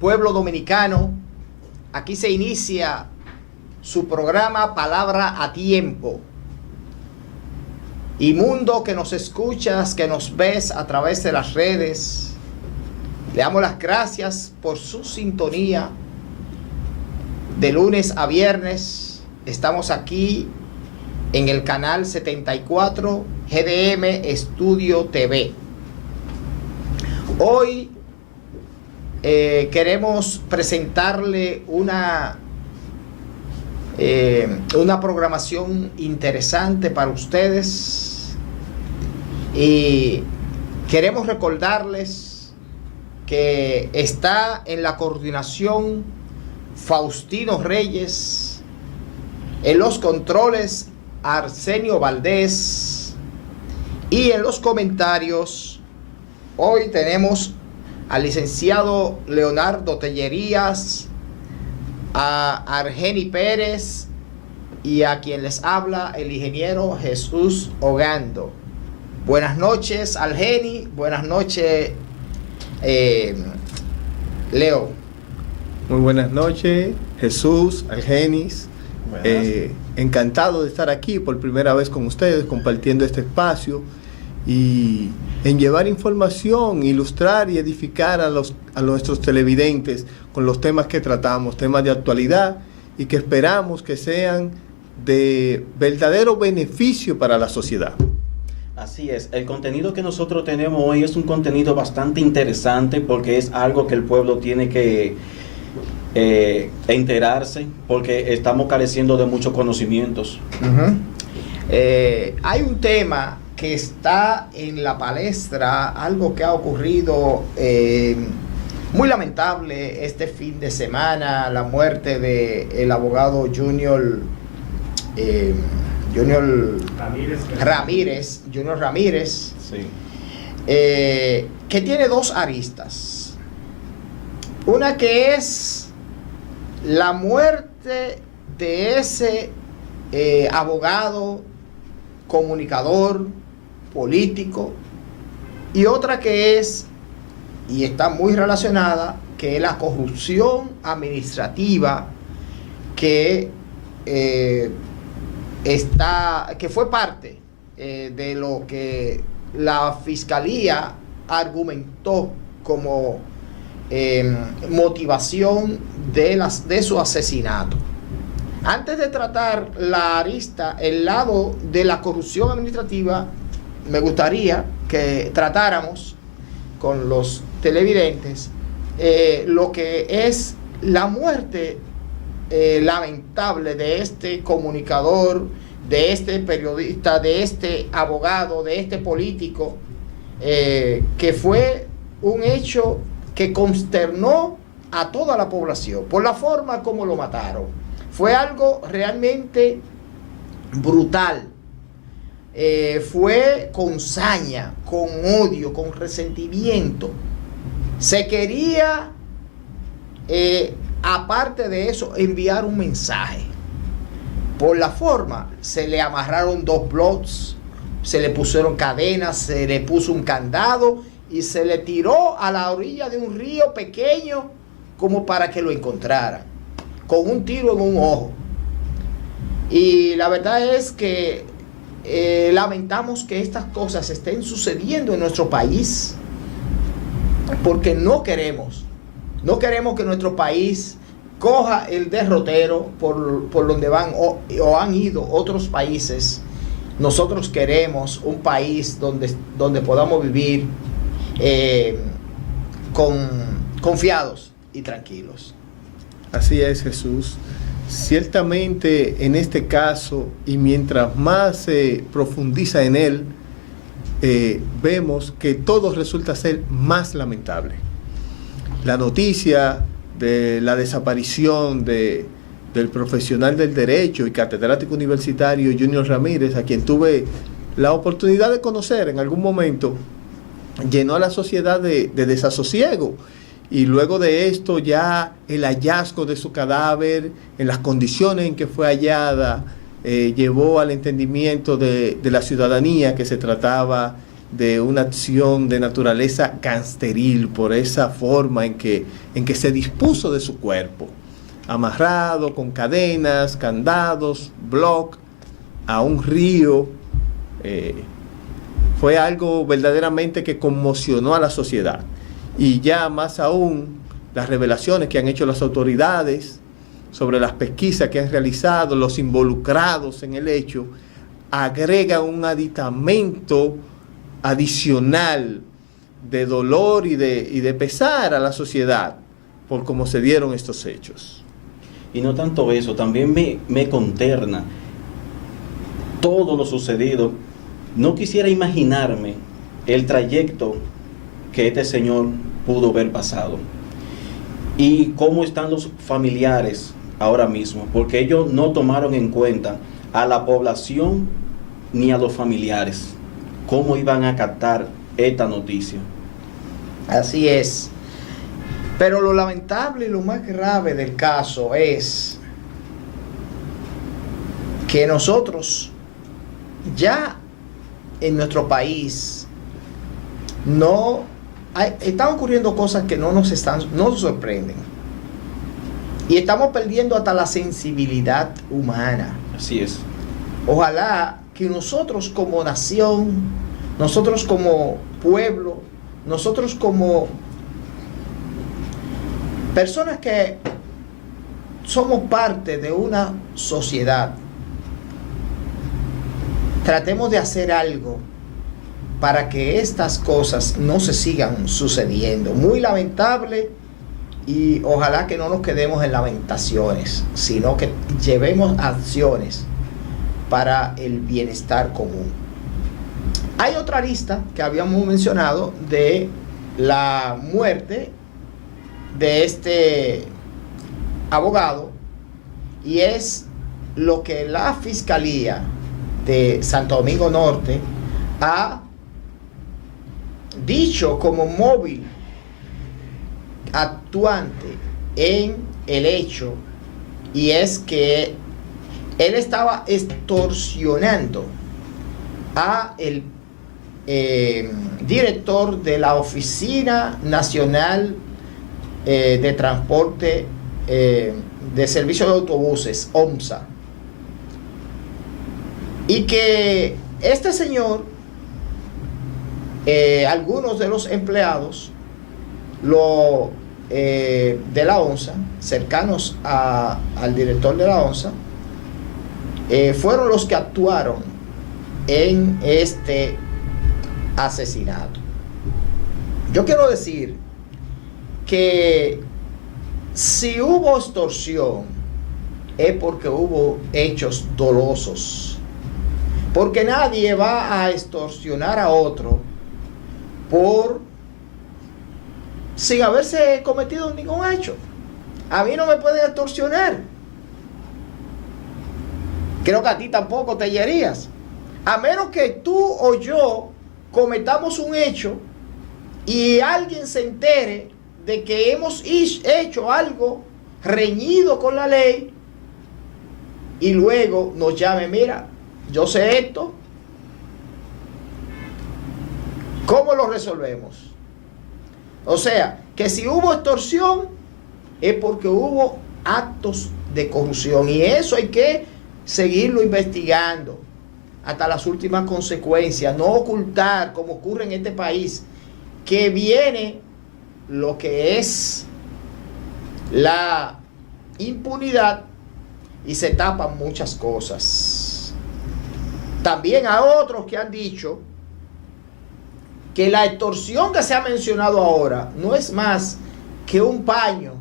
pueblo dominicano. Aquí se inicia su programa Palabra a Tiempo. Y mundo que nos escuchas, que nos ves a través de las redes, le damos las gracias por su sintonía. De lunes a viernes estamos aquí en el canal 74 GDM Estudio TV. Hoy queremos presentarle una programación interesante para ustedes y queremos recordarles que está en la coordinación Faustino Reyes, en los controles Arsenio Valdés y en los comentarios hoy tenemos al licenciado Leonardo Tellerías, a Argeni Pérez y a quien les habla el ingeniero Jesús Ogando. Buenas noches, Argeni. Buenas noches, Leo. Muy buenas noches, Jesús, Argenis. Encantado de estar aquí por primera vez con ustedes, compartiendo este espacio y en llevar información, ilustrar y edificar a nuestros televidentes con los temas que tratamos, temas de actualidad y que esperamos que sean de verdadero beneficio para la sociedad. Así es, el contenido que nosotros tenemos hoy es un contenido bastante interesante porque es algo que el pueblo tiene que enterarse porque estamos careciendo de muchos conocimientos. Hay un tema que está en la palestra, algo que ha ocurrido muy lamentable este fin de semana, la muerte del abogado Junior Ramírez, Sí. Que tiene dos aristas. Una que es la muerte de ese abogado, comunicador, político, y otra que es, y está muy relacionada, que es la corrupción administrativa que fue parte de lo que la fiscalía argumentó como motivación de su asesinato. Antes de tratar la arista, el lado de la corrupción administrativa, me gustaría que tratáramos con los televidentes lo que es la muerte lamentable de este comunicador, de este periodista, de este abogado, de este político, que fue un hecho que consternó a toda la población por la forma como lo mataron. Fue algo realmente brutal. Fue con saña, con odio, con resentimiento. Se quería, aparte de eso, enviar un mensaje. Por la forma, se le amarraron 2 blogs, se le pusieron cadenas, se le puso un candado y se le tiró a la orilla de un río pequeño como para que lo encontraran, con un tiro en un ojo. Y la verdad es que lamentamos que estas cosas estén sucediendo en nuestro país, porque no queremos que nuestro país coja el derrotero por donde van o han ido otros países. Nosotros queremos un país donde podamos vivir confiados y tranquilos. Así es, Jesús. Ciertamente en este caso, y mientras más se profundiza en él, vemos que todo resulta ser más lamentable. La noticia de la desaparición del profesional del derecho y catedrático universitario Junior Ramírez, a quien tuve la oportunidad de conocer en algún momento, llenó a la sociedad de desasosiego. Y luego de esto ya el hallazgo de su cadáver en las condiciones en que fue hallada llevó al entendimiento de la ciudadanía que se trataba de una acción de naturaleza gangsteril por esa forma en que se dispuso de su cuerpo, amarrado con cadenas, candados, block, a un río. Fue algo verdaderamente que conmocionó a la sociedad. Y ya más aún, las revelaciones que han hecho las autoridades sobre las pesquisas que han realizado, los involucrados en el hecho, agregan un aditamento adicional de dolor y de pesar a la sociedad por cómo se dieron estos hechos. Y no tanto eso, también me consterna todo lo sucedido. No quisiera imaginarme el trayecto que este señor pudo haber pasado y cómo están los familiares ahora mismo, porque ellos no tomaron en cuenta a la población ni a los familiares cómo iban a captar esta noticia. Así es. Pero lo lamentable y lo más grave del caso es que nosotros ya en nuestro país están ocurriendo cosas que no nos sorprenden. Y estamos perdiendo hasta la sensibilidad humana. Así es. Ojalá que nosotros como nación, nosotros como pueblo, nosotros como personas que somos parte de una sociedad, tratemos de hacer algo para que estas cosas no se sigan sucediendo. Muy lamentable, y ojalá que no nos quedemos en lamentaciones, sino que llevemos acciones para el bienestar común. Hay otra lista que habíamos mencionado de la muerte de este abogado, y es lo que la Fiscalía de Santo Domingo Norte ha dicho como móvil actuante en el hecho, y es que él estaba extorsionando a el director de la Oficina Nacional de Transporte de Servicio de Autobuses, OMSA, y que este señor, algunos de los empleados de la ONSA, cercanos al director de la ONSA, fueron los que actuaron en este asesinato. Yo quiero decir que si hubo extorsión es porque hubo hechos dolosos, porque nadie va a extorsionar a otro sin haberse cometido ningún hecho. A mí no me pueden extorsionar. Creo que a ti tampoco, Tellerías. A menos que tú o yo cometamos un hecho y alguien se entere de que hemos hecho algo reñido con la ley y luego nos llame: mira, yo sé esto, ¿cómo lo resolvemos? O sea, que si hubo extorsión es porque hubo actos de corrupción, y eso hay que seguirlo investigando hasta las últimas consecuencias, no ocultar, como ocurre en este país, que viene lo que es la impunidad y se tapan muchas cosas. También hay otros que han dicho que la extorsión que se ha mencionado ahora no es más que un paño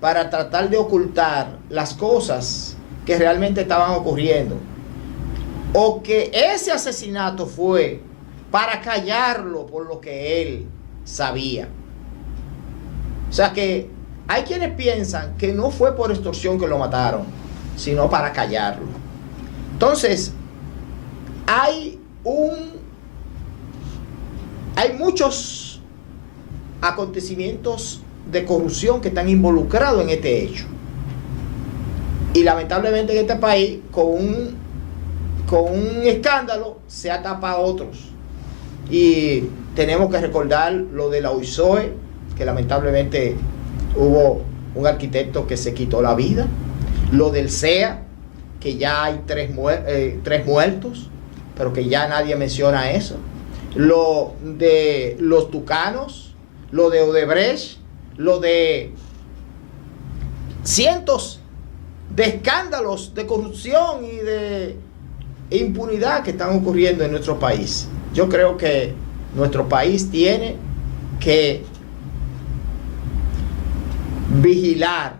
para tratar de ocultar las cosas que realmente estaban ocurriendo, o que ese asesinato fue para callarlo por lo que él sabía. O sea que hay quienes piensan que no fue por extorsión que lo mataron, sino para callarlo. Entonces, hay muchos acontecimientos de corrupción que están involucrados en este hecho. Y lamentablemente en este país, con un escándalo, se ha tapado otros. Y tenemos que recordar lo de la UISOE, que lamentablemente hubo un arquitecto que se quitó la vida. Lo del CEA, que ya hay tres muertos, pero que ya nadie menciona eso. Lo de los Tucanos, lo de Odebrecht, lo de cientos de escándalos de corrupción y de impunidad que están ocurriendo en nuestro país. Yo creo que nuestro país tiene que vigilar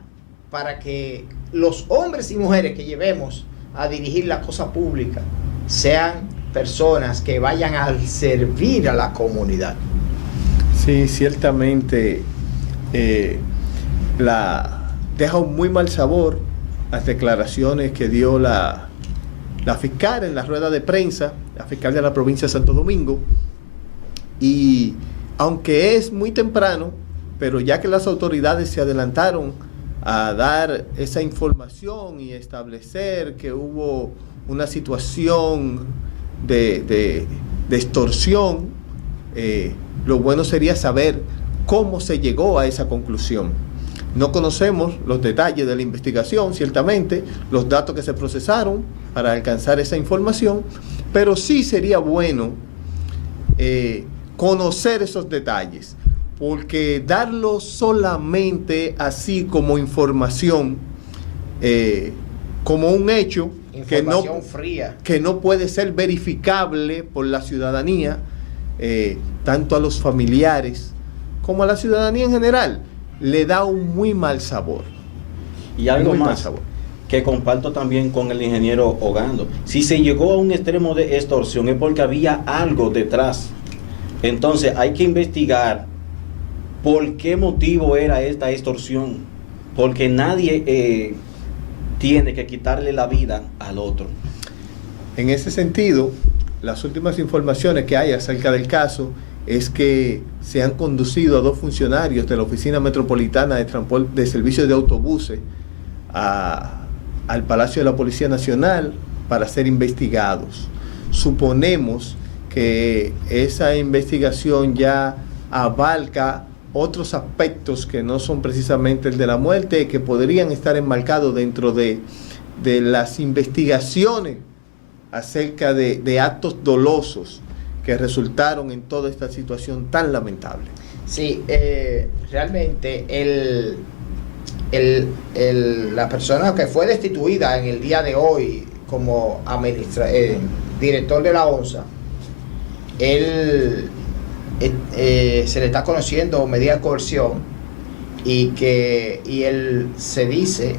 para que los hombres y mujeres que llevemos a dirigir la cosa pública sean personas que vayan a servir a la comunidad. Sí, ciertamente deja un muy mal sabor las declaraciones que dio la fiscal en la rueda de prensa, la fiscal de la provincia de Santo Domingo. Y aunque es muy temprano, pero ya que las autoridades se adelantaron a dar esa información y establecer que hubo una situación de extorsión, lo bueno sería saber cómo se llegó a esa conclusión. No conocemos los detalles de la investigación, ciertamente, los datos que se procesaron para alcanzar esa información, pero sí sería bueno conocer esos detalles, porque darlo solamente así como información, como un hecho que no puede ser verificable por la ciudadanía, tanto a los familiares como a la ciudadanía en general, le da un muy mal sabor. Y algo más que comparto también con el ingeniero Ogando: si se llegó a un extremo de extorsión es porque había algo detrás. Entonces hay que investigar por qué motivo era esta extorsión, porque nadie tiene que quitarle la vida al otro. En ese sentido, las últimas informaciones que hay acerca del caso es que se han conducido a 2 funcionarios de la Oficina Metropolitana de Transporte de Servicios de Autobuses al Palacio de la Policía Nacional para ser investigados. Suponemos que esa investigación ya abarca otros aspectos que no son precisamente el de la muerte, que podrían estar enmarcados dentro de las investigaciones acerca de actos dolosos que resultaron en toda esta situación tan lamentable. Sí, realmente la persona que fue destituida en el día de hoy como director de la ONSA, él se le está conociendo medida de coerción y él se dice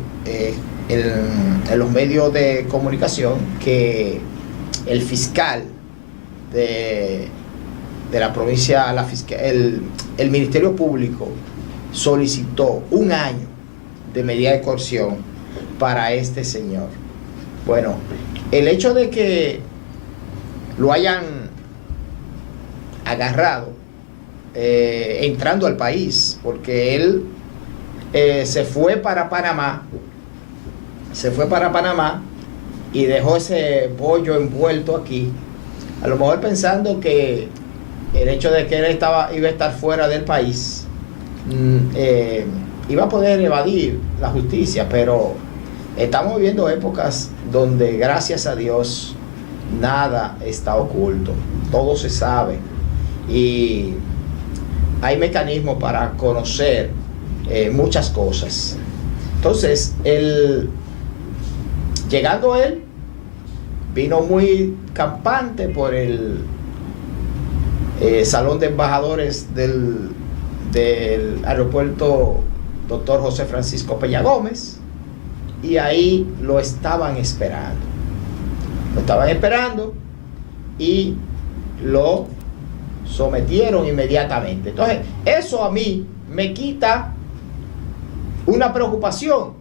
en los medios de comunicación que el fiscal de la provincia, el Ministerio Público solicitó 1 año de medida de coerción para este señor. Bueno, el hecho de que lo hayan agarrado entrando al país, porque él se fue para Panamá y dejó ese pollo envuelto aquí, a lo mejor pensando que el hecho de que él iba a estar fuera del país iba a poder evadir la justicia, pero estamos viviendo épocas donde, gracias a Dios, nada está oculto, todo se sabe y hay mecanismos para conocer muchas cosas. Entonces, llegando él, vino muy campante por el Salón de Embajadores del aeropuerto Dr. José Francisco Peña Gómez, y ahí lo estaban esperando. Y lo sometieron inmediatamente. Entonces, eso a mí me quita una preocupación,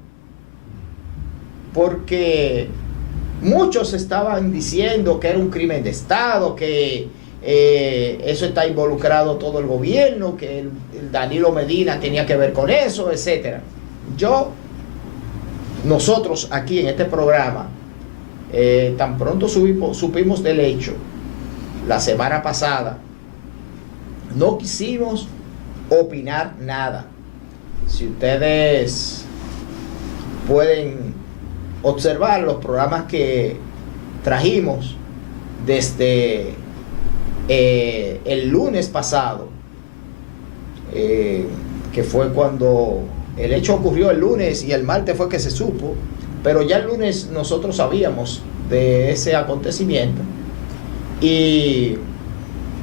porque muchos estaban diciendo que era un crimen de Estado, que eso está involucrado todo el gobierno, que el Danilo Medina tenía que ver con eso, etcétera. Nosotros aquí en este programa, tan pronto supimos del hecho la semana pasada, no quisimos opinar nada. Si ustedes pueden observar los programas que trajimos desde el lunes pasado, que fue cuando el hecho ocurrió el lunes y el martes fue que se supo, pero ya el lunes nosotros sabíamos de ese acontecimiento y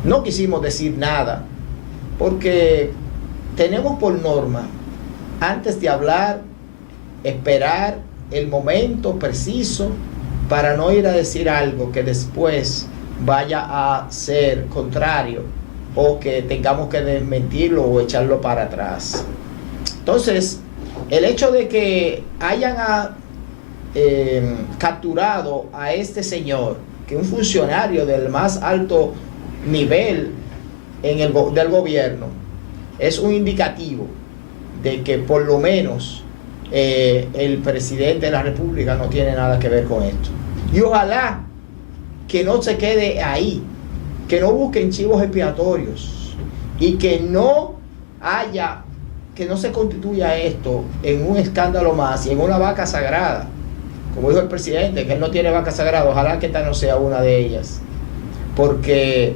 no quisimos decir nada porque tenemos por norma, antes de hablar, esperar el momento preciso para no ir a decir algo que después vaya a ser contrario o que tengamos que desmentirlo o echarlo para atrás. Entonces, el hecho de que hayan capturado a este señor, que es un funcionario del más alto nivel del gobierno, es un indicativo de que por lo menos el presidente de la República no tiene nada que ver con esto. Y ojalá que no se quede ahí, que no busquen chivos expiatorios y que no se constituya esto en un escándalo más y en una vaca sagrada. Como dijo el presidente, que él no tiene vaca sagrada, ojalá que esta no sea una de ellas. Porque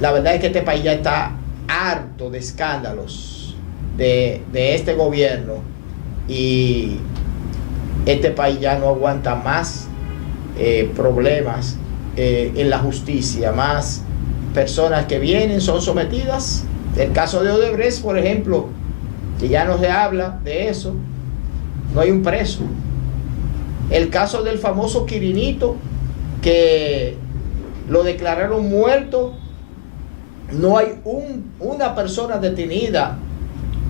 la verdad es que este país ya está harto de escándalos de este gobierno y este país ya no aguanta más problemas en la justicia, más personas que vienen, son sometidas. El caso de Odebrecht, por ejemplo, que ya no se habla de eso, no hay un preso. El caso del famoso Quirinito, que lo declararon muerto, no hay una persona detenida,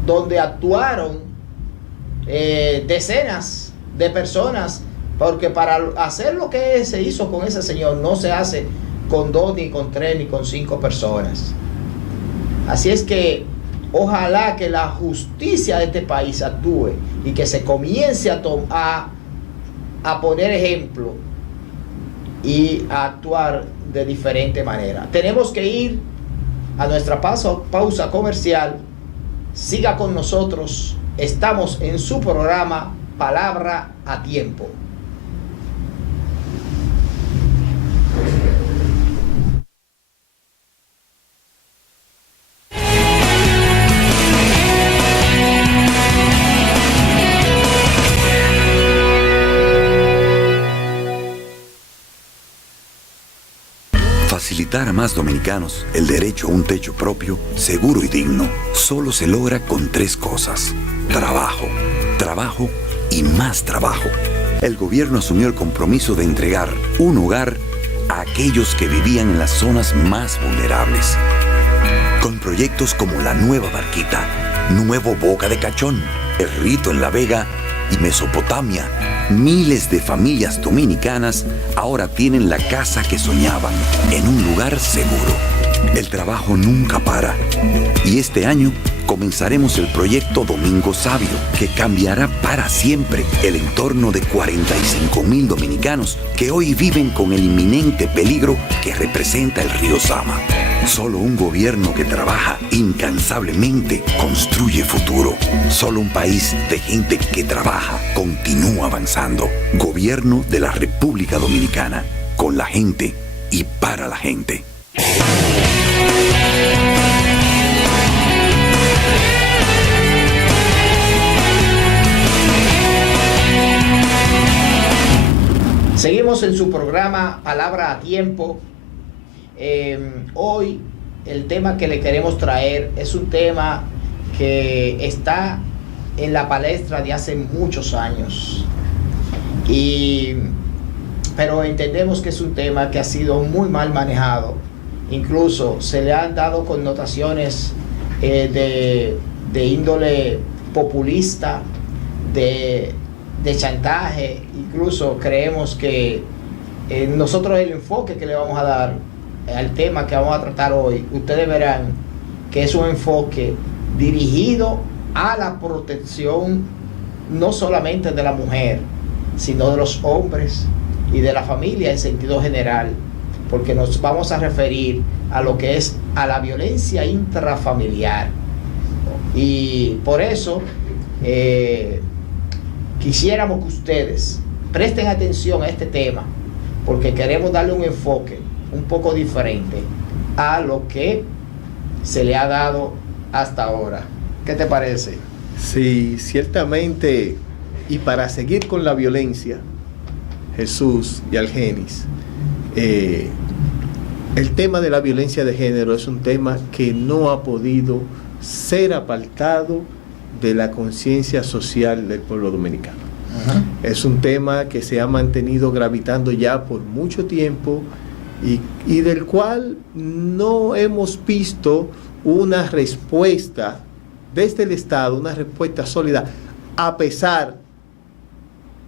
donde actuaron decenas de personas, porque para hacer lo que se hizo con ese señor no se hace con 2, ni con 3, ni con 5 personas. Así es que ojalá que la justicia de este país actúe y que se comience a poner ejemplo y a actuar de diferente manera. Tenemos que ir a nuestra pausa comercial. Siga con nosotros. Estamos en su programa Palabra a Tiempo. Facilitar a más dominicanos el derecho a un techo propio, seguro y digno, solo se logra con 3 cosas: trabajo, trabajo y más trabajo. El gobierno asumió el compromiso de entregar un hogar a aquellos que vivían en las zonas más vulnerables. Con proyectos como la Nueva Barquita, Nuevo Boca de Cachón, El Rito en La Vega y Mesopotamia, miles de familias dominicanas ahora tienen la casa que soñaban, en un lugar seguro. El trabajo nunca para. Y este año comenzaremos el proyecto Domingo Sabio, que cambiará para siempre el entorno de 45,000 dominicanos que hoy viven con el inminente peligro que representa el río Sama. Solo un gobierno que trabaja incansablemente construye futuro. Solo un país de gente que trabaja continúa avanzando. Gobierno de la República Dominicana, con la gente y para la gente. Seguimos en su programa Palabra a Tiempo. Hoy el tema que le queremos traer es un tema que está en la palestra de hace muchos años, pero entendemos que es un tema que ha sido muy mal manejado. Incluso se le han dado connotaciones de índole populista, de chantaje. Incluso creemos que nosotros el enfoque que le vamos a dar al tema que vamos a tratar hoy, ustedes verán que es un enfoque dirigido a la protección no solamente de la mujer, sino de los hombres y de la familia en sentido general, porque nos vamos a referir a lo que es a la violencia intrafamiliar. Y por eso quisiéramos que ustedes presten atención a este tema, porque queremos darle un enfoque un poco diferente a lo que se le ha dado hasta ahora. ¿Qué te parece? Sí, ciertamente, y para seguir con la violencia, Jesús y Algenis, el tema de la violencia de género es un tema que no ha podido ser apartado de la conciencia social del pueblo dominicano. Es un tema que se ha mantenido gravitando ya por mucho tiempo y del cual no hemos visto una respuesta desde el Estado, una respuesta sólida, a pesar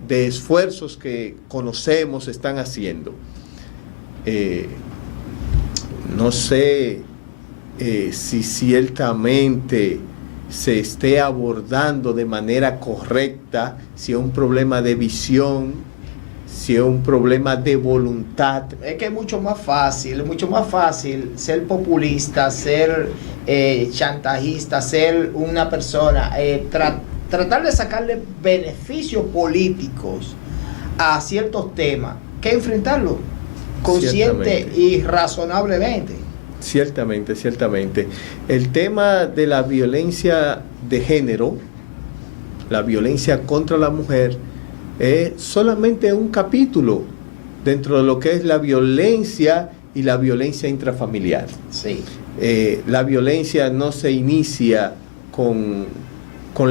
de esfuerzos que conocemos están haciendo. No sé si ciertamente se esté abordando de manera correcta, si es un problema de visión, si es un problema de voluntad. Es que es mucho más fácil ser populista, ser chantajista, ser una persona, tratar de sacarle beneficios políticos a ciertos temas, que enfrentarlo consciente y razonablemente. Ciertamente. El tema de la violencia de género, la violencia contra la mujer, es solamente un capítulo dentro de lo que es la violencia y la violencia intrafamiliar. Sí. La violencia no se inicia con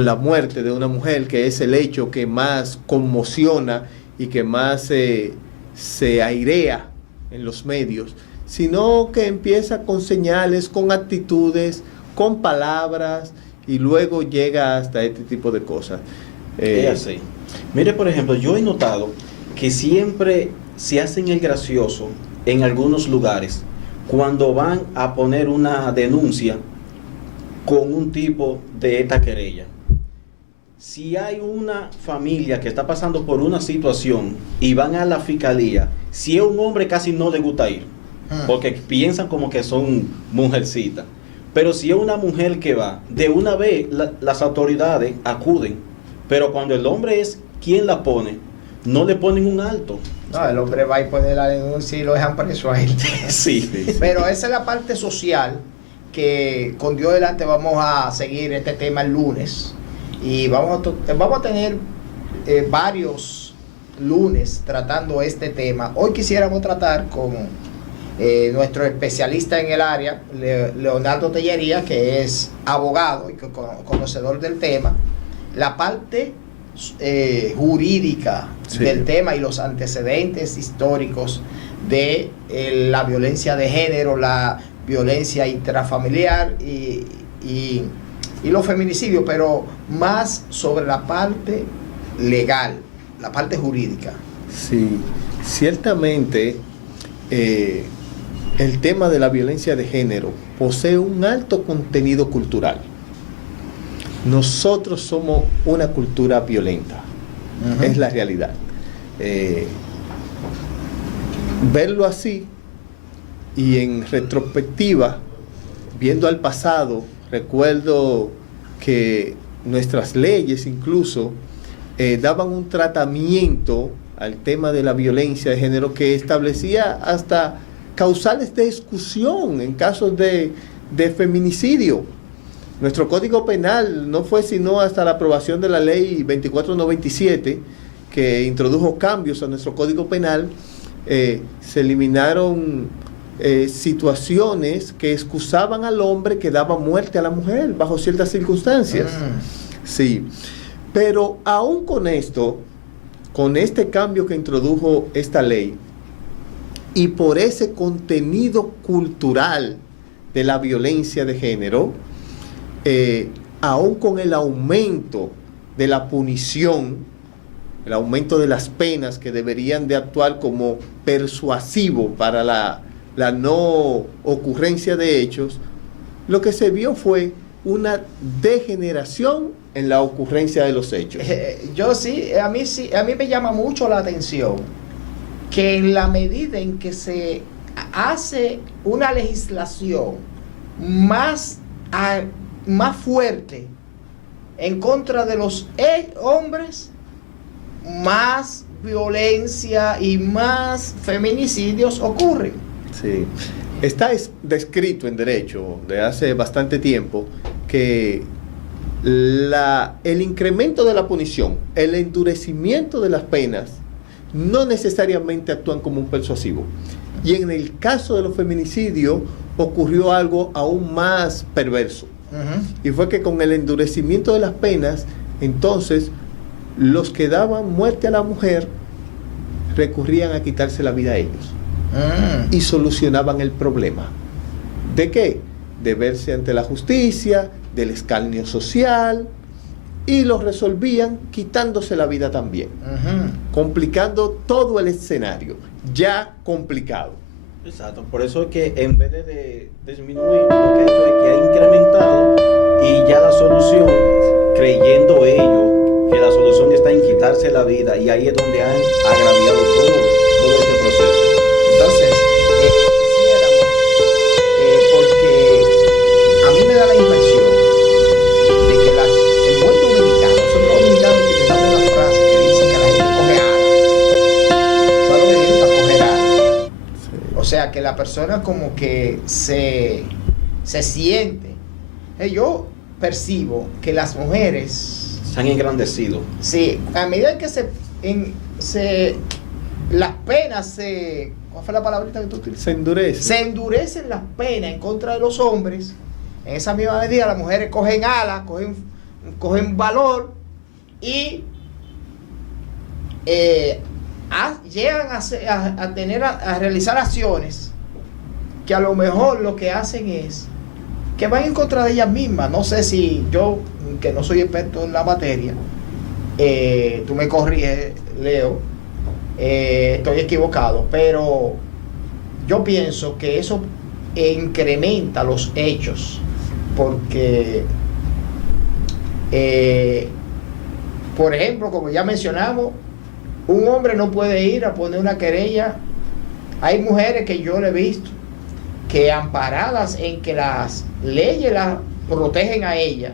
la muerte de una mujer, que es el hecho que más conmociona y que más se airea en los medios, sino que empieza con señales, con actitudes, con palabras, y luego llega hasta este tipo de cosas. Es así. Mire, por ejemplo, yo he notado que siempre se hacen el gracioso en algunos lugares cuando van a poner una denuncia con un tipo de esta querella. Si hay una familia que está pasando por una situación y van a la fiscalía, si es un hombre casi no le gusta ir, porque piensan como que son mujercitas. Pero si es una mujer que va, de una vez las autoridades acuden. Pero cuando el hombre es quien la pone, no le ponen un alto. No, el hombre va y pone la denuncia y lo dejan preso a él. Sí. Pero esa es la parte social que con Dios delante vamos a seguir este tema el lunes. Y vamos a tener varios lunes tratando este tema. Hoy quisiéramos tratar con nuestro especialista en el área, Leonardo Tellería, que es abogado y conocedor del tema, la parte jurídica del tema y los antecedentes históricos de la violencia de género, la violencia intrafamiliar y los feminicidios, pero más sobre la parte legal, la parte jurídica. Sí, ciertamente el tema de la violencia de género posee un alto contenido cultural. Nosotros somos una cultura violenta, es la realidad. Verlo así y en retrospectiva, viendo al pasado, recuerdo que nuestras leyes incluso daban un tratamiento al tema de la violencia de género que establecía hasta causales de exclusión en casos de feminicidio. Nuestro Código Penal no fue sino hasta la aprobación de la Ley 2497, que introdujo cambios a nuestro Código Penal, se eliminaron situaciones que excusaban al hombre que daba muerte a la mujer bajo ciertas circunstancias. Sí, pero aún con esto, con este cambio que introdujo esta ley, y por ese contenido cultural de la violencia de género, aún con el aumento de la punición, el aumento de las penas que deberían de actuar como persuasivo para la no ocurrencia de hechos, lo que se vio fue una degeneración en la ocurrencia de los hechos. A mí me llama mucho la atención que en la medida en que se hace una legislación más fuerte en contra de los hombres, más violencia y más feminicidios ocurren. Sí. Está descrito en derecho de hace bastante tiempo que el incremento de la punición, el endurecimiento de las penas, no necesariamente actúan como un persuasivo. Y en el caso de los feminicidios ocurrió algo aún más perverso. Y fue que con el endurecimiento de las penas, entonces los que daban muerte a la mujer recurrían a quitarse la vida a ellos. Y solucionaban el problema. ¿De qué? De verse ante la justicia, del escarnio social, y lo resolvían quitándose la vida también, complicando todo el escenario, ya complicado. Exacto, por eso es que en vez de disminuir, lo que ha hecho es que ha incrementado, y ya la solución, creyendo ellos que la solución está en quitarse la vida, y ahí es donde han agraviado todo este proceso. Entonces, quisiéramos, porque a mí me da la impresión de que el buen dominicano, nosotros los dominicanos utilizamos una frase que dice que la gente coge alas, solo venir para coger alas. Sí. O sea, que la persona como que se siente. Yo percibo que las mujeres se han engrandecido. Sí, a medida que las penas ¿cuál fue la palabrita que tú utilizaste? Se endurecen las penas en contra de los hombres. En esa misma medida las mujeres cogen alas, cogen valor y llegan a realizar acciones que a lo mejor lo que hacen es que van en contra de ellas mismas. No sé si yo, que no soy experto en la materia, tú me corriges, Leo, estoy equivocado, pero yo pienso que eso incrementa los hechos, porque por ejemplo, como ya mencionamos, un hombre no puede ir a poner una querella. Hay mujeres que yo le he visto que, amparadas en que las leyes las protegen a ella,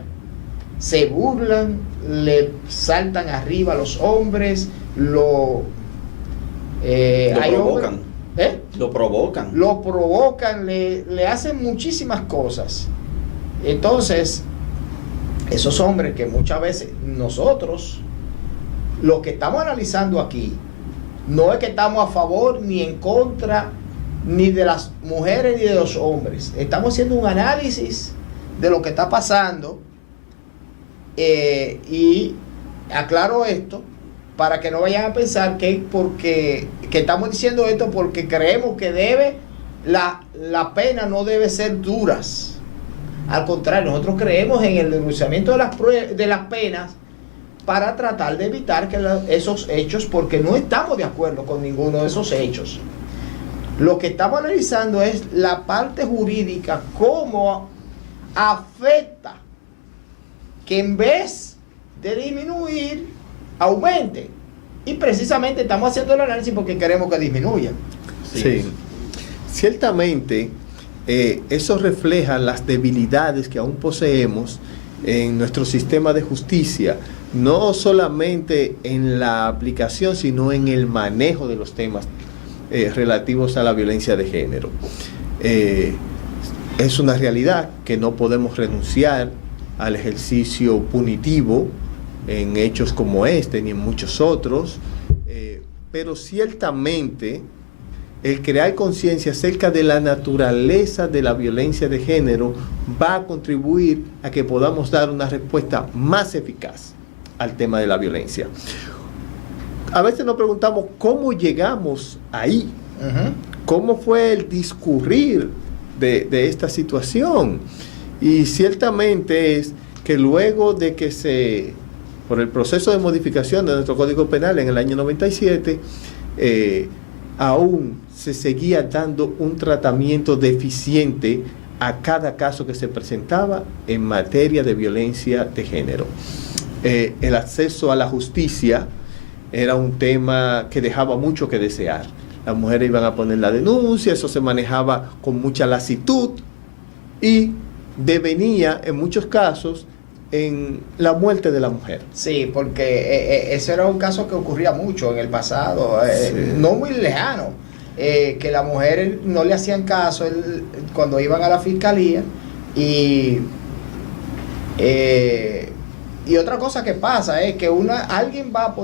se burlan, le saltan arriba a los hombres, lo provocan. Lo provocan, le hacen muchísimas cosas. Entonces, esos hombres que muchas veces nosotros, lo que estamos analizando aquí, no es que estamos a favor ni en contra ni de las mujeres ni de los hombres. Estamos haciendo un análisis de lo que está pasando, y aclaro esto para que no vayan a pensar que estamos diciendo esto porque creemos que la pena no debe ser duras. Al contrario, nosotros creemos en el denunciamiento de las penas para tratar de evitar esos hechos, porque no estamos de acuerdo con ninguno de esos hechos. Lo que estamos analizando es la parte jurídica, cómo afecta que en vez de disminuir, aumente. Y precisamente estamos haciendo el análisis porque queremos que disminuya. Sí. Ciertamente, eso refleja las debilidades que aún poseemos en nuestro sistema de justicia, no solamente en la aplicación, sino en el manejo de los temas relativos a la violencia de género. Es una realidad que no podemos renunciar al ejercicio punitivo en hechos como este ni en muchos otros, pero ciertamente el crear conciencia acerca de la naturaleza de la violencia de género va a contribuir a que podamos dar una respuesta más eficaz al tema de la violencia. A veces nos preguntamos cómo llegamos ahí, cómo fue el discurrir de esta situación. Y ciertamente es que luego de que por el proceso de modificación de nuestro Código Penal en el año 97, aún se seguía dando un tratamiento deficiente a cada caso que se presentaba en materia de violencia de género. El acceso a la justicia era un tema que dejaba mucho que desear. las mujeres iban a poner la denuncia, eso se manejaba con mucha lasitud y devenía en muchos casos en la muerte de la mujer. Sí, porque ese era un caso que ocurría mucho en el pasado, Sí. no muy lejano, que las mujeres no le hacían caso cuando iban a la fiscalía y otra cosa que pasa es que alguien va a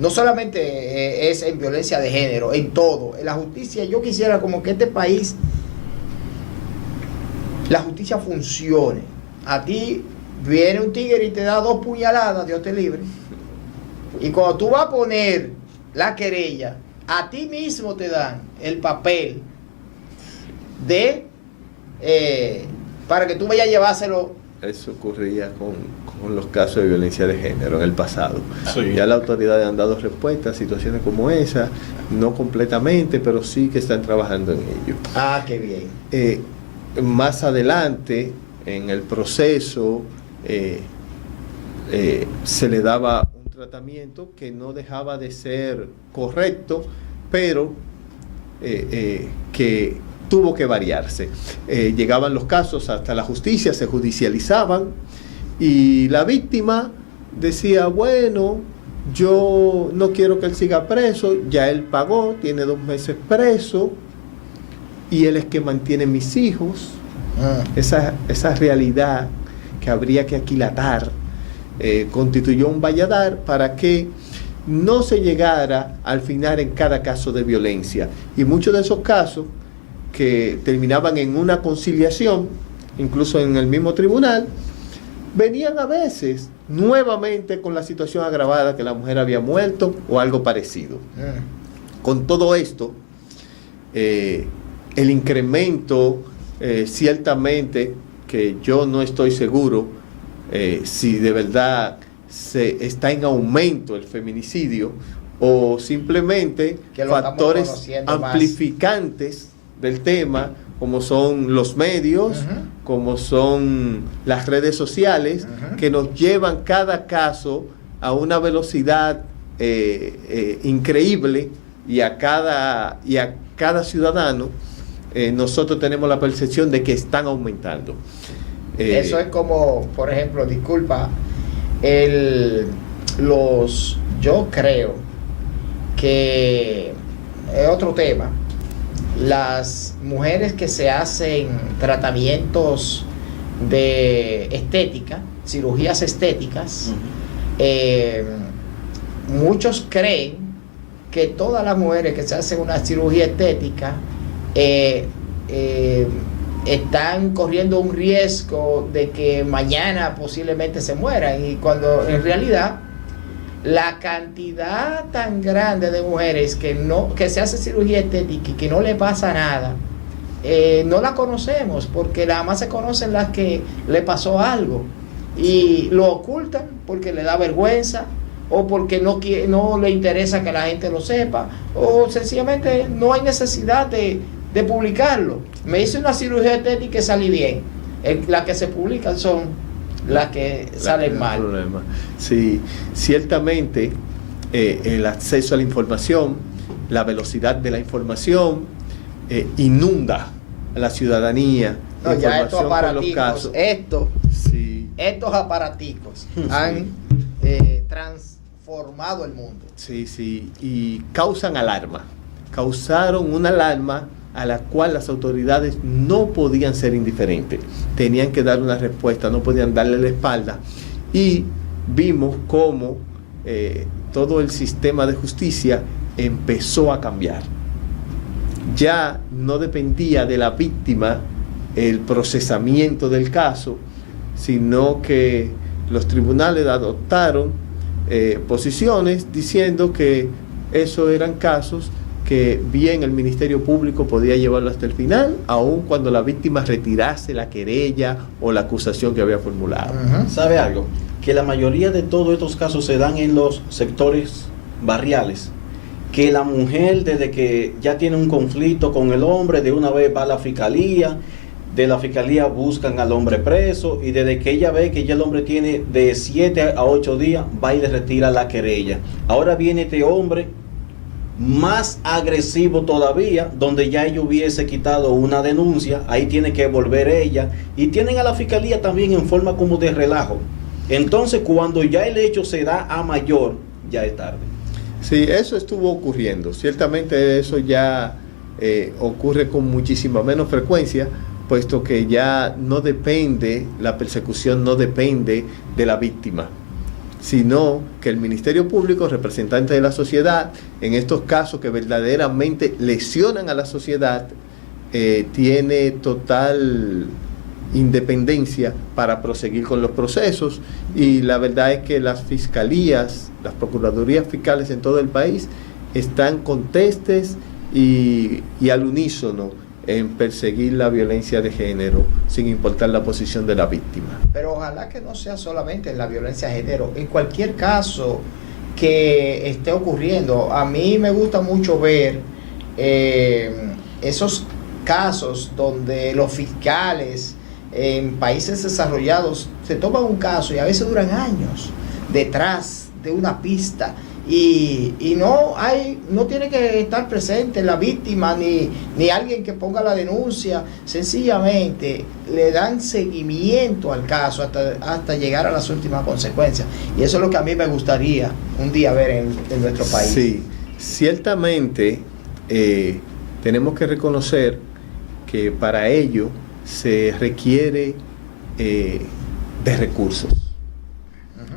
no solamente es en violencia de género, en todo, en la justicia. Yo quisiera como que este país, la justicia funcione. A ti viene un tigre y te da 2 puñaladas, Dios te libre. Y cuando tú vas a poner la querella, a ti mismo te dan el papel de para que tú vayas a llevárselo. Eso ocurría con los casos de violencia de género en el pasado. Sí. Ya las autoridades han dado respuesta a situaciones como esa, no completamente, pero sí que están trabajando en ello. Ah, qué bien. Más adelante, en el proceso, se le daba un tratamiento que no dejaba de ser correcto, pero que tuvo que variarse. Llegaban los casos hasta la justicia, se judicializaban y la víctima decía, bueno, yo no quiero que él siga preso, ya él pagó, tiene 2 meses preso y él es que mantiene mis hijos. Esa realidad que habría que aquilatar constituyó un valladar para que no se llegara al final en cada caso de violencia. Y muchos de esos casos que terminaban en una conciliación, incluso en el mismo tribunal, venían a veces nuevamente con la situación agravada que la mujer había muerto o algo parecido. Con todo esto, el incremento, ciertamente, que yo no estoy seguro si de verdad está en aumento el feminicidio o simplemente Que lo factores estamos conociendo más. amplificantes del tema, como son los medios, como son las redes sociales, que nos llevan cada caso a una velocidad increíble y a cada ciudadano nosotros tenemos la percepción de que están aumentando. Eso es como, por ejemplo, disculpa, yo creo que es otro tema. Las mujeres que se hacen tratamientos de estética, cirugías estéticas, muchos creen que todas las mujeres que se hacen una cirugía estética están corriendo un riesgo de que mañana posiblemente se mueran, y cuando en realidad la cantidad tan grande de mujeres que se hace cirugía estética y que no le pasa nada, no la conocemos, porque nada más se conocen las que le pasó algo y lo ocultan porque le da vergüenza o porque no le interesa que la gente lo sepa, o sencillamente no hay necesidad de publicarlo. Me hice una cirugía estética y salí bien. Las que se publican son las que salen mal. Problema. Sí, ciertamente el acceso a la información, la velocidad de la información inunda a la ciudadanía. No, ya estos Información con los aparaticos, casos. estos aparaticos han transformado el mundo. Sí, y causaron una alarma a la cual las autoridades no podían ser indiferentes, tenían que dar una respuesta, no podían darle la espalda, y vimos cómo todo el sistema de justicia empezó a cambiar. Ya no dependía de la víctima el procesamiento del caso, sino que los tribunales adoptaron posiciones diciendo que esos eran casos que bien el Ministerio Público podía llevarlo hasta el final, aun cuando la víctima retirase la querella o la acusación que había formulado. ¿Sabe algo? Que la mayoría de todos estos casos se dan en los sectores barriales. Que la mujer, desde que ya tiene un conflicto con el hombre, de una vez va a la fiscalía, de la fiscalía buscan al hombre preso, y desde que ella ve que ya el hombre tiene de 7 a 8 días, va y le retira la querella. Ahora viene este hombre más agresivo todavía, donde ya ella hubiese quitado una denuncia, ahí tiene que volver ella, y tienen a la fiscalía también en forma como de relajo. Entonces, cuando ya el hecho se da a mayor, ya es tarde. Sí, eso estuvo ocurriendo. Ciertamente eso ya ocurre con muchísima menos frecuencia, puesto que ya no depende, la persecución no depende de la víctima, sino que el Ministerio Público, representante de la sociedad, en estos casos que verdaderamente lesionan a la sociedad, tiene total independencia para proseguir con los procesos, y la verdad es que las fiscalías, las procuradurías fiscales en todo el país están contestes y al unísono en perseguir la violencia de género, sin importar la posición de la víctima. Pero ojalá que no sea solamente en la violencia de género, en cualquier caso que esté ocurriendo. A mí me gusta mucho ver esos casos donde los fiscales en países desarrollados se toman un caso y a veces duran años detrás de una pista, y no tiene que estar presente la víctima ni alguien que ponga la denuncia. Sencillamente le dan seguimiento al caso hasta llegar a las últimas consecuencias, y eso es lo que a mí me gustaría un día ver en nuestro país. Sí, ciertamente tenemos que reconocer que para ello se requiere de recursos.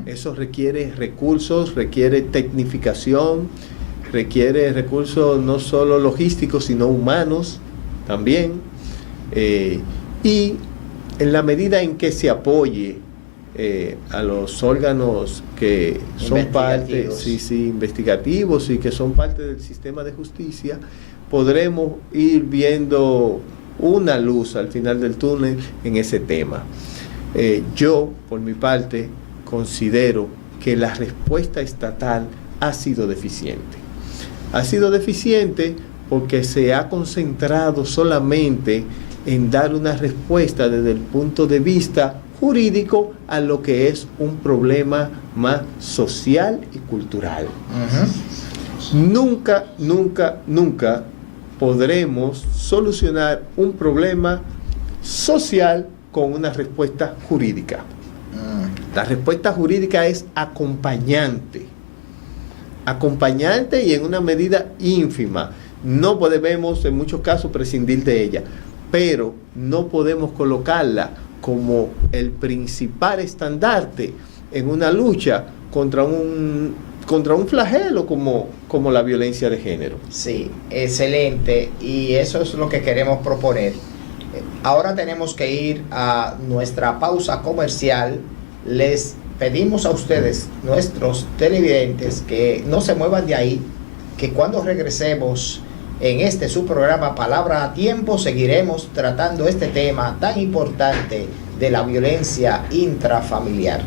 Eso requiere recursos, requiere tecnificación, requiere recursos no solo logísticos, sino humanos también. Y en la medida en que se apoye a los órganos que son parte, investigativos, y que son parte del sistema de justicia, podremos ir viendo una luz al final del túnel en ese tema. Yo, por mi parte, considero que la respuesta estatal ha sido deficiente. Ha sido deficiente porque se ha concentrado solamente en dar una respuesta desde el punto de vista jurídico a lo que es un problema más social y cultural. Nunca podremos solucionar un problema social con una respuesta jurídica. La respuesta jurídica es acompañante y en una medida ínfima. No podemos en muchos casos prescindir de ella, pero no podemos colocarla como el principal estandarte en una lucha contra un flagelo como la violencia de género. Sí, excelente, y eso es lo que queremos proponer. Ahora tenemos que ir a nuestra pausa comercial. Les pedimos a ustedes, nuestros televidentes, que no se muevan de ahí, que cuando regresemos en su programa Palabra a Tiempo, seguiremos tratando este tema tan importante de la violencia intrafamiliar.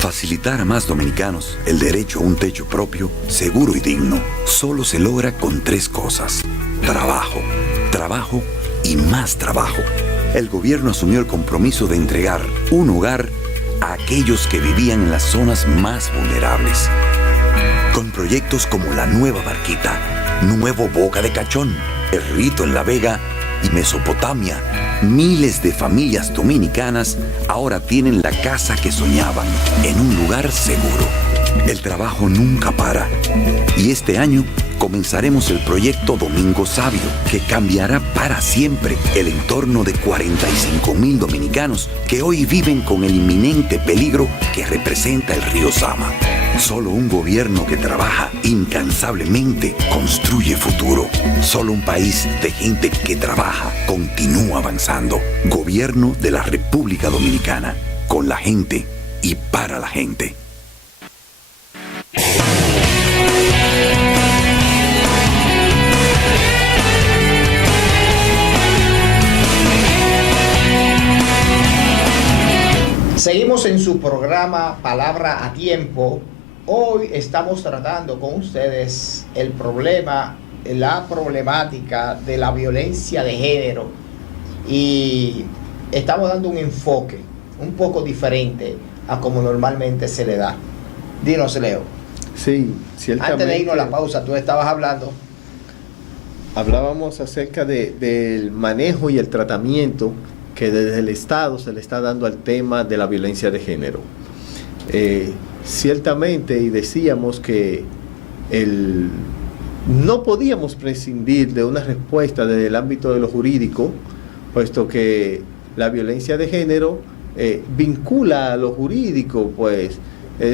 Facilitar a más dominicanos el derecho a un techo propio, seguro y digno, solo se logra con tres cosas: trabajo, trabajo y más trabajo. El gobierno asumió el compromiso de entregar un hogar a aquellos que vivían en las zonas más vulnerables, con proyectos como la Nueva Barquita, Nuevo Boca de Cachón, El Rito en La Vega y Mesopotamia. Miles de familias dominicanas ahora tienen la casa que soñaban, en un lugar seguro. El trabajo nunca para, y este año comenzaremos el proyecto Domingo Sabio, que cambiará para siempre el entorno de 45,000 dominicanos que hoy viven con el inminente peligro que representa el río Sama. Solo un gobierno que trabaja incansablemente construye futuro. Solo un país de gente que trabaja continúa avanzando. Gobierno de la República Dominicana, con la gente y para la gente. Seguimos en su programa Palabra a Tiempo. Hoy estamos tratando con ustedes la problemática de la violencia de género. y estamos dando un enfoque un poco diferente a como normalmente se le da. Dinos, Leo. Sí, ciertamente. Antes de irnos a la pausa, tú estabas hablando. Hablábamos acerca del manejo y el tratamiento que desde el Estado se le está dando al tema de la violencia de género. Ciertamente, y decíamos que no podíamos prescindir de una respuesta desde el ámbito de lo jurídico, puesto que la violencia de género vincula a lo jurídico, pues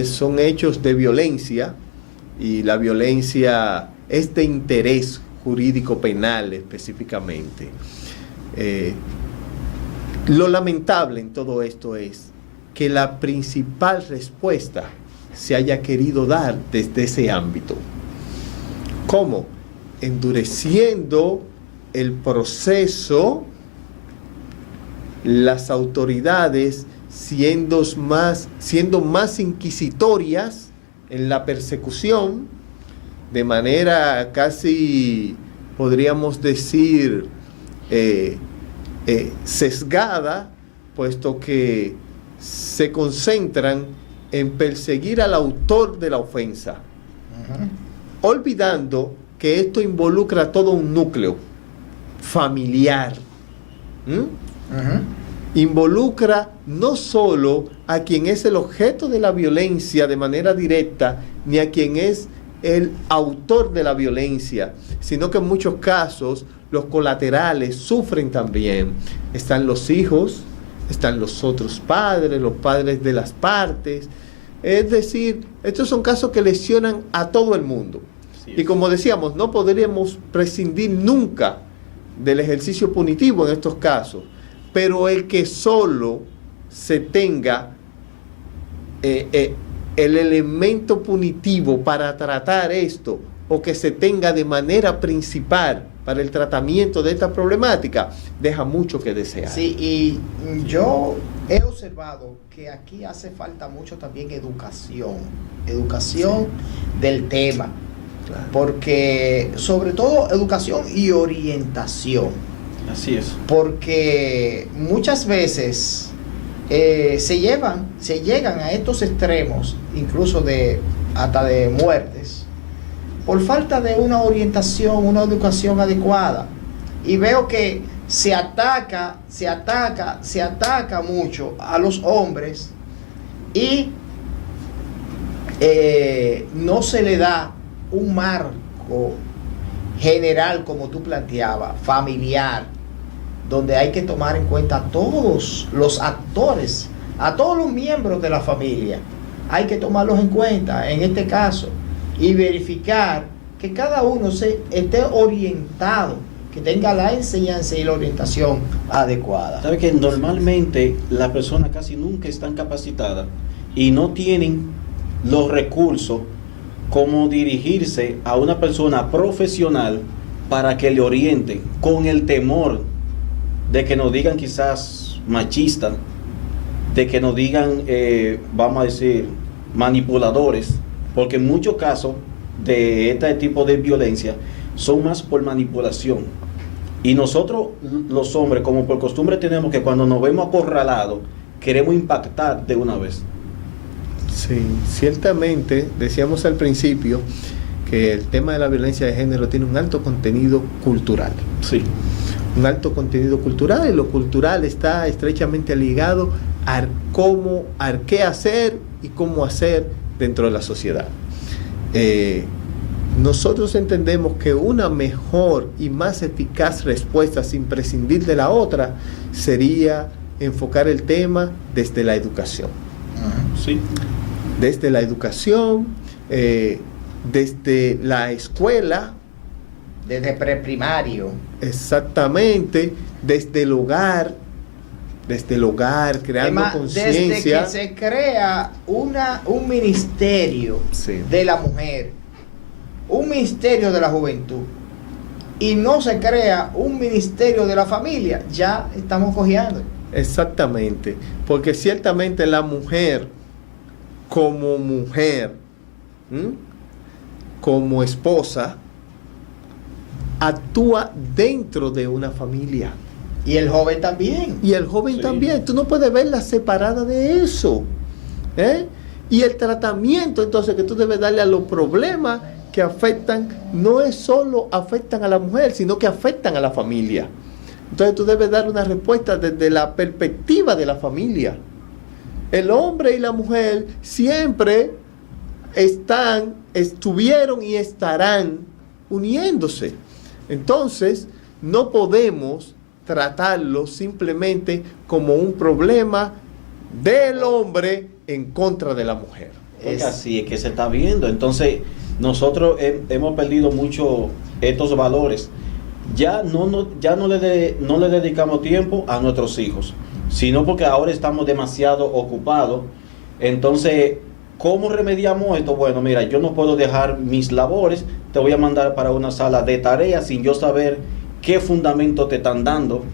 son hechos de violencia, y la violencia es de interés jurídico penal específicamente. Lo lamentable en todo esto es que la principal respuesta se haya querido dar desde ese ámbito. ¿Cómo? Endureciendo el proceso, las autoridades siendo más inquisitorias en la persecución, de manera casi, podríamos decir, sesgada, puesto que se concentran en perseguir al autor de la ofensa, olvidando que esto involucra todo un núcleo familiar. Involucra no solo a quien es el objeto de la violencia de manera directa, ni a quien es el autor de la violencia, sino que en muchos casos los colaterales sufren también. Están los hijos, están los otros padres, los padres de las partes. Es decir, estos son casos que lesionan a todo el mundo. Y como decíamos, no podríamos prescindir nunca del ejercicio punitivo en estos casos, pero el que solo se tenga el elemento punitivo para tratar esto, o que se tenga de manera principal para el tratamiento de esta problemática, deja mucho que desear. Sí, y yo he observado que aquí hace falta mucho también educación del tema, Claro. porque sobre todo educación y orientación. Así es. Porque muchas veces se llegan a estos extremos, incluso hasta de muertes, por falta de una orientación, una educación adecuada. Y veo que se ataca mucho a los hombres, y no se le da un marco general, como tú planteabas, familiar, donde hay que tomar en cuenta a todos los actores, a todos los miembros de la familia. Hay que tomarlos en cuenta en este caso y verificar que cada uno esté orientado, que tenga la enseñanza y la orientación adecuada. ¿Sabe que normalmente las personas casi nunca están capacitadas y no tienen los recursos como dirigirse a una persona profesional para que le oriente, con el temor de que nos digan quizás machista, de que nos digan, vamos a decir, manipuladores, porque en muchos casos de este tipo de violencia son más por manipulación. Y nosotros, los hombres, como por costumbre tenemos que cuando nos vemos acorralados, queremos impactar de una vez. Sí, ciertamente, decíamos al principio que el tema de la violencia de género tiene un alto contenido cultural. Sí. Un alto contenido cultural, y lo cultural está estrechamente ligado a qué hacer y cómo hacer dentro de la sociedad. Nosotros entendemos que una mejor y más eficaz respuesta, sin prescindir de la otra, sería enfocar el tema desde la educación. Sí. Desde la educación, desde la escuela. Desde preprimario. Exactamente, desde el hogar, creando conciencia. Desde que se crea un ministerio, Sí. de la mujer, un ministerio de la juventud, y no se crea un ministerio de la familia, ya estamos cojeando. Exactamente, porque ciertamente la mujer, como mujer, como esposa, actúa dentro de una familia. Y el joven también. Y el joven también. Tú no puedes verla separada de eso. Y el tratamiento entonces que tú debes darle a los problemas que afectan, no es solo afectan a la mujer, sino que afectan a la familia. Entonces tú debes dar una respuesta desde la perspectiva de la familia. El hombre y la mujer siempre estuvieron y estarán uniéndose. Entonces, no podemos tratarlo simplemente como un problema del hombre en contra de la mujer. Porque así es que se está viendo. Entonces, nosotros hemos perdido mucho estos valores. Ya no le dedicamos tiempo a nuestros hijos, sino porque ahora estamos demasiado ocupados. Entonces, ¿cómo remediamos esto? Bueno, mira, yo no puedo dejar mis labores, te voy a mandar para una sala de tareas sin yo saber qué fundamento te están dando.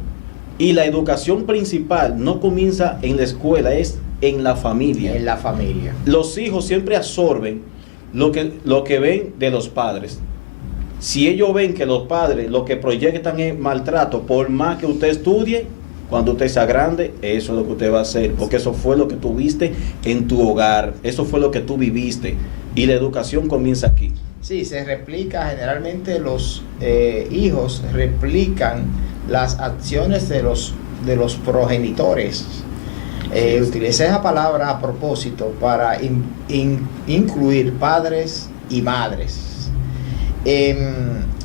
Y la educación principal no comienza en la escuela, es en la familia. En la familia. Los hijos siempre absorben lo que ven de los padres. Si ellos ven que los padres lo que proyectan es maltrato, por más que usted estudie, cuando usted sea grande, eso es lo que usted va a hacer, porque eso fue lo que tú viste en tu hogar, eso fue lo que tú viviste, y la educación comienza aquí. Sí, se replica, generalmente los hijos replican las acciones de los progenitores. Utilicé esa palabra a propósito para incluir padres y madres.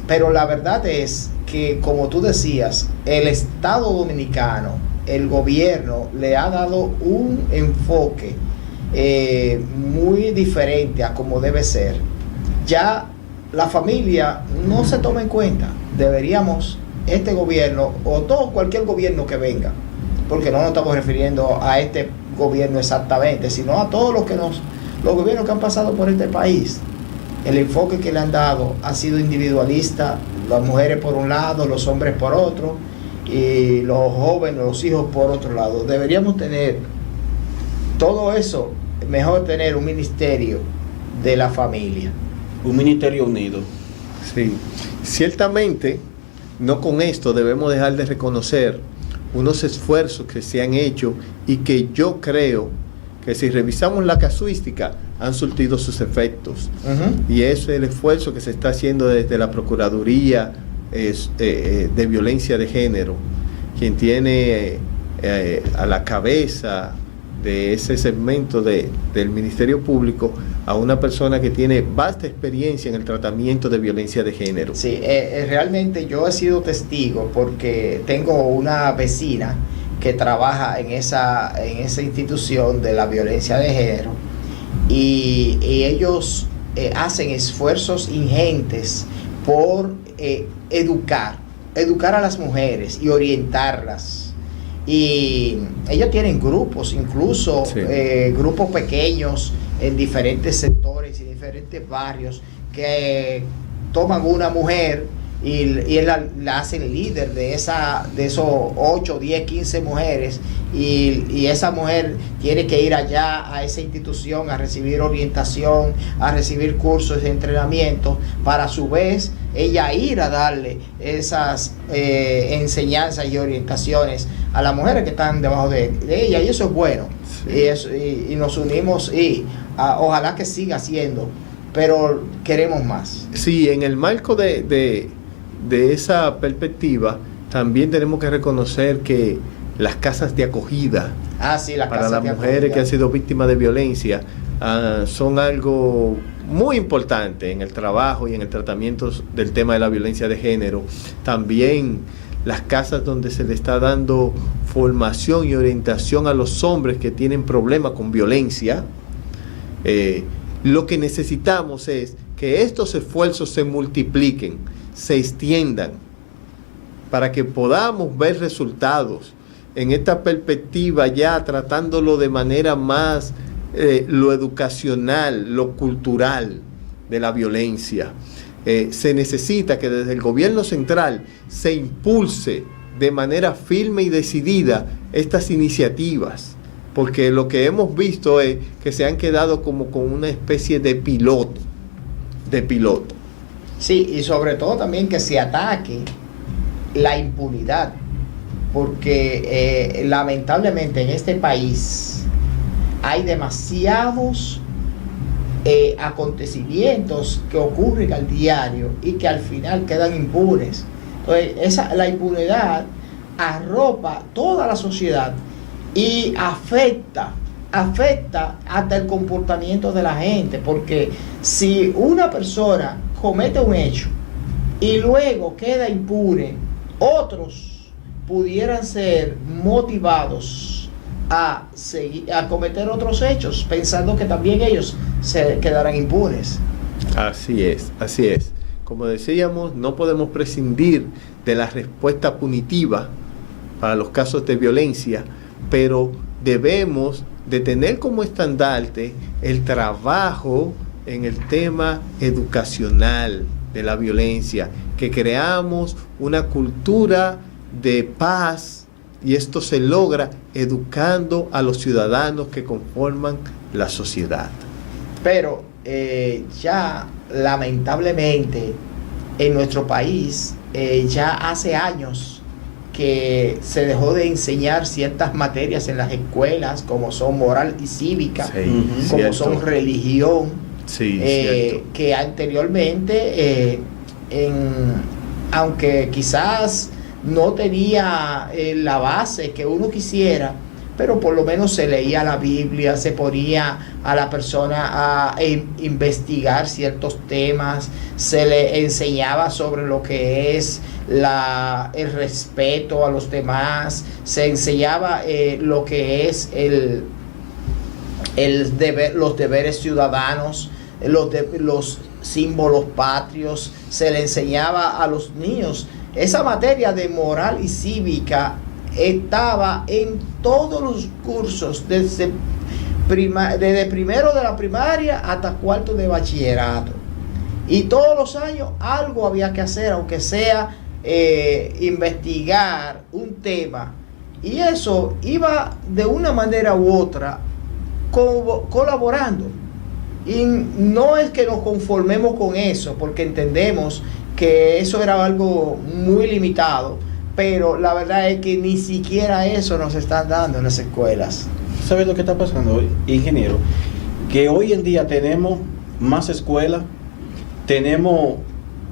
Pero la verdad es que, como tú decías, el Estado Dominicano, el gobierno, le ha dado un enfoque muy diferente a como debe ser. Ya la familia no se toma en cuenta. Deberíamos, este gobierno, o cualquier gobierno que venga, porque no nos estamos refiriendo a este gobierno exactamente, sino a todos los gobiernos que han pasado por este país. El enfoque que le han dado ha sido individualista, las mujeres por un lado, los hombres por otro, y los jóvenes, los hijos por otro lado. Deberíamos tener todo eso, mejor tener un ministerio de la familia. Un ministerio unido. Sí, ciertamente, no con esto debemos dejar de reconocer unos esfuerzos que se han hecho y que yo creo que, si revisamos la casuística, han surtido sus efectos. Y eso es el esfuerzo que se está haciendo desde la Procuraduría de Violencia de Género, quien tiene a la cabeza de ese segmento del Ministerio Público a una persona que tiene vasta experiencia en el tratamiento de violencia de género. Sí, realmente yo he sido testigo porque tengo una vecina que trabaja en esa institución de la violencia de género, y ellos hacen esfuerzos ingentes por educar a las mujeres y orientarlas. Y ellos tienen grupos, incluso sí, grupos pequeños en diferentes sectores y diferentes barrios, que toman una mujer y la hacen líder de esos 8, 10, 15 mujeres, y esa mujer tiene que ir allá a esa institución a recibir orientación, a recibir cursos de entrenamiento, para a su vez ella ir a darle esas enseñanzas y orientaciones a las mujeres que están debajo de ella, y eso es bueno. Sí. Y nos unimos, y ojalá que siga siendo, pero queremos más. Sí, en el marco de esa perspectiva, también tenemos que reconocer que las casas de acogida para las mujeres que han sido víctimas de violencia son algo muy importante en el trabajo y en el tratamiento del tema de la violencia de género. También las casas donde se le está dando formación y orientación a los hombres que tienen problemas con violencia. Lo que necesitamos es que estos esfuerzos se multipliquen, se extiendan, para que podamos ver resultados en esta perspectiva, ya tratándolo de manera más lo educacional, lo cultural de la violencia. Se necesita que desde el gobierno central se impulse de manera firme y decidida estas iniciativas, porque lo que hemos visto es que se han quedado como con una especie de piloto. Sí, y sobre todo también que se ataque la impunidad, porque lamentablemente en este país hay demasiados acontecimientos que ocurren al diario y que al final quedan impunes. Entonces, la impunidad arropa toda la sociedad y afecta hasta el comportamiento de la gente, porque si una persona comete un hecho y luego queda impune, otros pudieran ser motivados a cometer otros hechos, pensando que también ellos se quedarán impunes. Así es, así es. Como decíamos, no podemos prescindir de la respuesta punitiva para los casos de violencia, pero debemos de tener como estandarte el trabajo en el tema educacional de la violencia, que creamos una cultura de paz, y esto se logra educando a los ciudadanos que conforman la sociedad. Pero ya lamentablemente en nuestro país ya hace años que se dejó de enseñar ciertas materias en las escuelas, como son moral y cívica, Sí, como cierto. son religión, Sí, cierto. que anteriormente, aunque quizás no tenía la base que uno quisiera, pero por lo menos se leía la Biblia, se ponía a la persona a investigar ciertos temas, se le enseñaba sobre lo que es el respeto a los demás, se enseñaba lo que es los deberes ciudadanos, los símbolos patrios, se le enseñaba a los niños. Esa materia de moral y cívica estaba en todos los cursos, desde primero de la primaria hasta cuarto de bachillerato. Y todos los años algo había que hacer, aunque sea investigar un tema. Y eso iba de una manera u otra colaborando. Y no es que nos conformemos con eso, porque entendemos que eso era algo muy limitado, pero la verdad es que ni siquiera eso nos están dando en las escuelas. ¿Sabes lo que está pasando hoy, ingeniero? Que hoy en día tenemos más escuelas, tenemos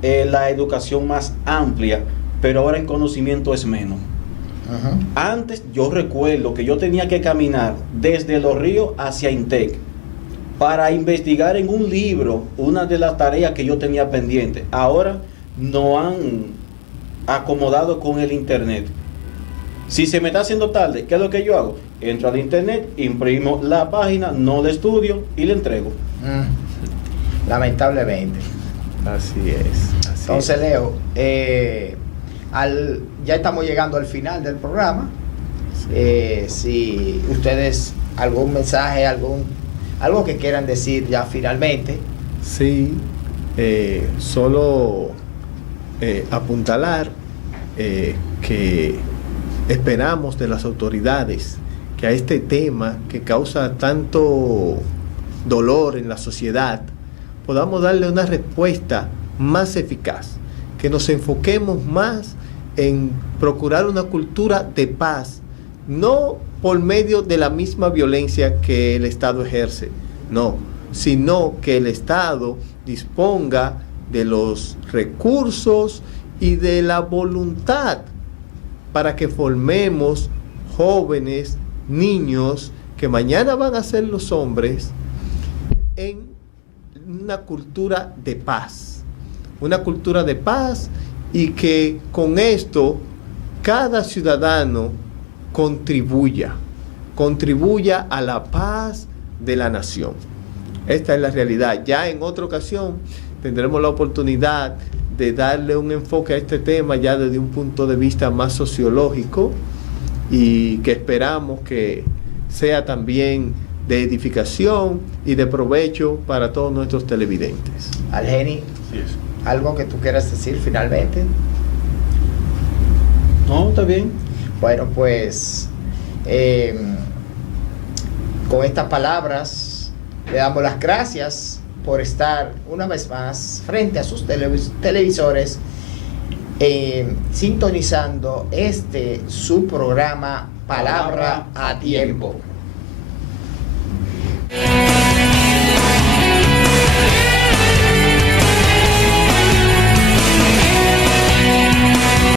la educación más amplia, pero ahora el conocimiento es menos. Uh-huh. Antes yo recuerdo que yo tenía que caminar desde Los Ríos hacia Intec para investigar en un libro una de las tareas que yo tenía pendiente. Ahora no han acomodado con el internet. Si se me está haciendo tarde, ¿qué es lo que yo hago? Entro al internet, imprimo la página, no la estudio y le entrego. Lamentablemente. Así es. Así Entonces, es. Leo, ya estamos llegando al final del programa. Si ustedes algún mensaje, algo que quieran decir ya finalmente. Sí, solo apuntalar que esperamos de las autoridades que a este tema que causa tanto dolor en la sociedad podamos darle una respuesta más eficaz, que nos enfoquemos más en procurar una cultura de paz, no por medio de la misma violencia que el Estado ejerce, no, sino que el Estado disponga de los recursos y de la voluntad para que formemos jóvenes, niños, que mañana van a ser los hombres, en una cultura de paz. Una cultura de paz, y que con esto cada ciudadano contribuya a la paz de la nación. Esta es la realidad. Ya en otra ocasión tendremos la oportunidad de darle un enfoque a este tema ya desde un punto de vista más sociológico, y que esperamos que sea también de edificación y de provecho para todos nuestros televidentes. Algeni, Así es. ¿algo que tú quieras decir finalmente? No, está bien. Bueno, pues con estas palabras le damos las gracias por estar una vez más frente a sus televisores sintonizando su programa Palabra a Tiempo.